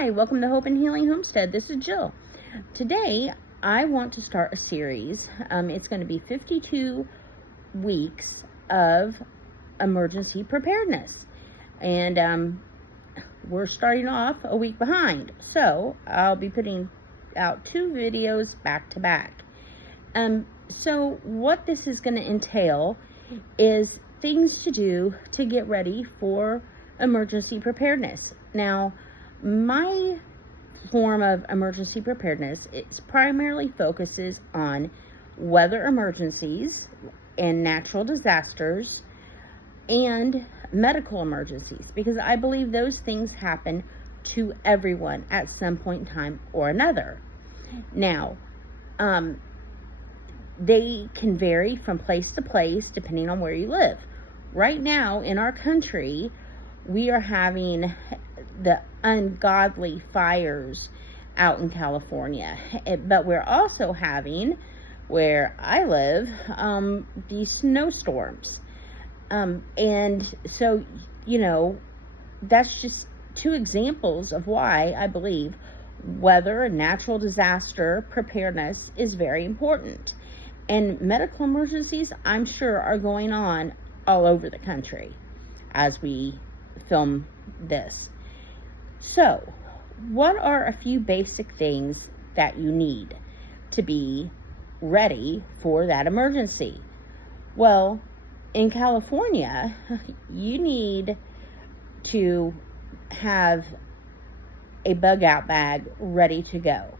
Hi, welcome to Hope and Healing Homestead. This is Jill. Today, I want to start a series. It's going to be 52 weeks of emergency preparedness. And we're starting off a week behind. So, I'll be putting out 2 videos back to back. So, what this is going to entail is things to do to get ready for emergency preparedness. Now, my form of emergency preparedness primarily focuses on weather emergencies and natural disasters and medical emergencies, because I believe those things happen to everyone at some point in time or another. Now, they can vary from place to place depending on where you live. Right now in our country, we are having the ungodly fires out in California, but we're also having, where I live, these snowstorms. And so, that's just 2 examples of why I believe weather and natural disaster preparedness is very important. And medical emergencies, I'm sure, are going on all over the country as we film this. So, what are a few basic things that you need to be ready for that emergency? Well, in California, you need to have a bug out bag ready to go.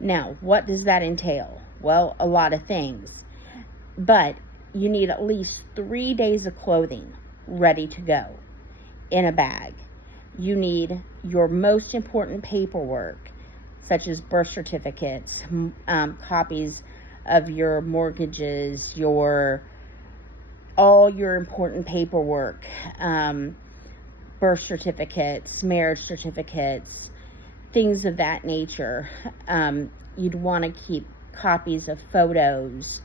Now, what does that entail? Well, a lot of things. But you need at least 3 days of clothing ready to go in a bag. You need your most important paperwork, such as birth certificates, copies of your mortgages, all your important paperwork, birth certificates, marriage certificates, things of that nature. You'd want to keep copies of photos.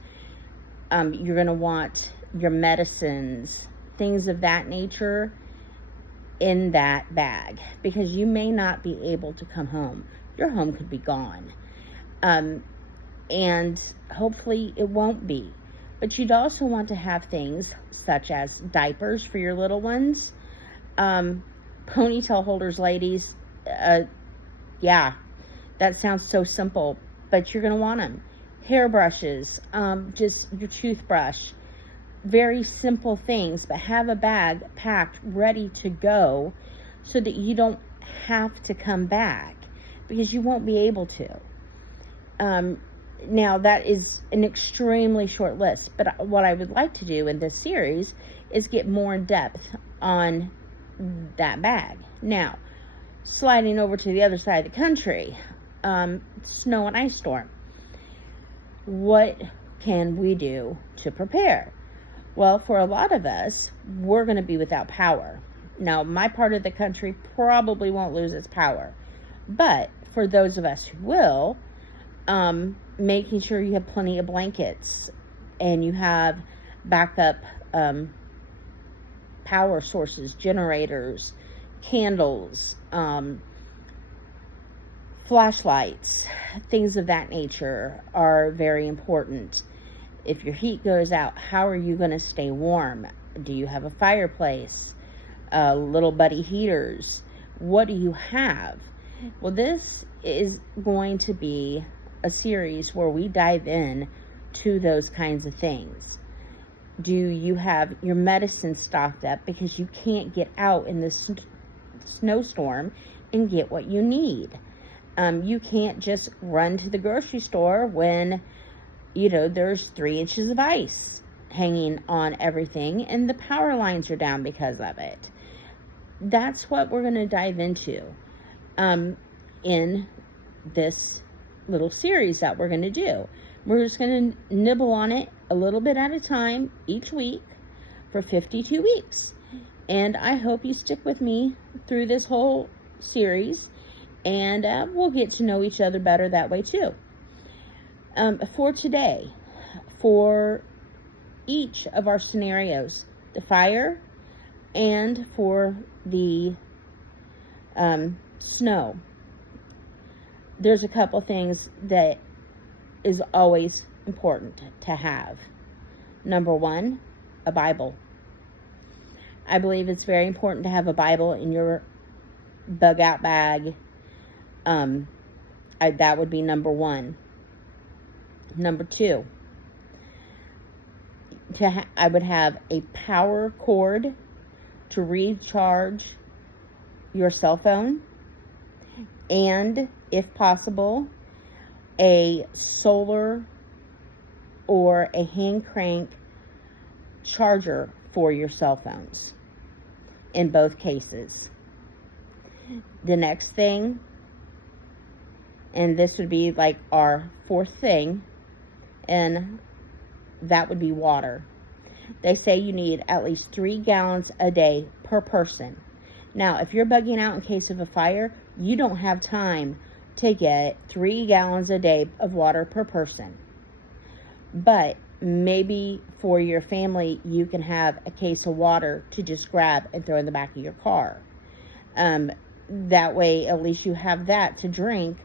You're going to want your medicines, things of that nature in that bag, because you may not be able to come home. Your home could be gone. And hopefully it won't be. But you'd also want to have things such as diapers for your little ones, ponytail holders, ladies. Yeah, that sounds so simple, but you're going to want them. Hairbrushes, just your toothbrush. Very simple things, but have a bag packed ready to go so that you don't have to come back, because you won't be able to. Now, that is an extremely short list, but what I would like to do in this series is get more in depth on that bag. Now, sliding over to the other side of the country, snow and ice storm. What can we do to prepare? Well, for a lot of us, we're going to be without power. Now, my part of the country probably won't lose its power. But for those of us who will, making sure you have plenty of blankets and you have backup power sources, generators, candles, flashlights, things of that nature are very important. If your heat goes out, how are you going to stay warm? Do you have a fireplace? Little buddy heaters? What do you have? Well, this is going to be a series where we dive in to those kinds of things. Do you have your medicine stocked up, because you can't get out in this snowstorm and get what you need? You can't just run to the grocery store when there's 3 inches of ice hanging on everything and the power lines are down because of it. That's what we're going to dive into in this little series that we're going to do. We're just going to nibble on it a little bit at a time each week for 52 weeks. And I hope you stick with me through this whole series, and we'll get to know each other better that way too. For today, for each of our scenarios, the fire and for the snow, there's a couple things that is always important to have. Number one, a Bible. I believe it's very important to have a Bible in your bug out bag. That would be number one. Number two, I would have a power cord to recharge your cell phone, and if possible, a solar or a hand crank charger for your cell phones in both cases. The next thing, and this would be like our fourth thing, and that would be water. They say you need at least 3 gallons a day per person. Now, if you're bugging out in case of a fire, you don't have time to get 3 gallons a day of water per person. But maybe for your family, you can have a case of water to just grab and throw in the back of your car. That way, at least you have that to drink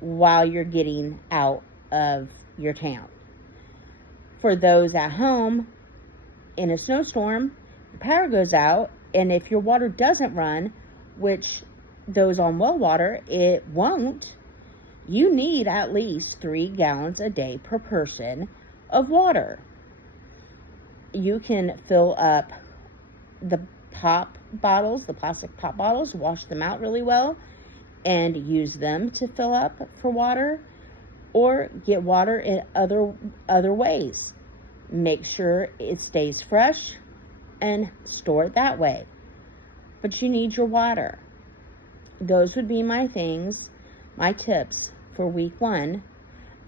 while you're getting out of your town. For those at home, in a snowstorm, the power goes out, and if your water doesn't run, which those on well water, it won't, you need at least 3 gallons a day per person of water. You can fill up the pop bottles, the plastic pop bottles, wash them out really well, and use them to fill up for water, or get water in other ways. Make sure it stays fresh and store it that way. But you need your water. Those would be my things, my tips for week 1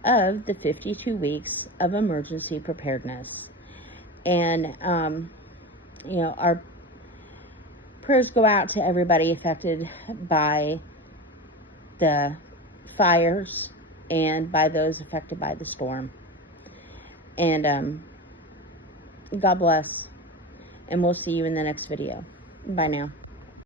of the 52 weeks of emergency preparedness. And, our prayers go out to everybody affected by the fires and by those affected by the storm. And God bless. And we'll see you in the next video. Bye now.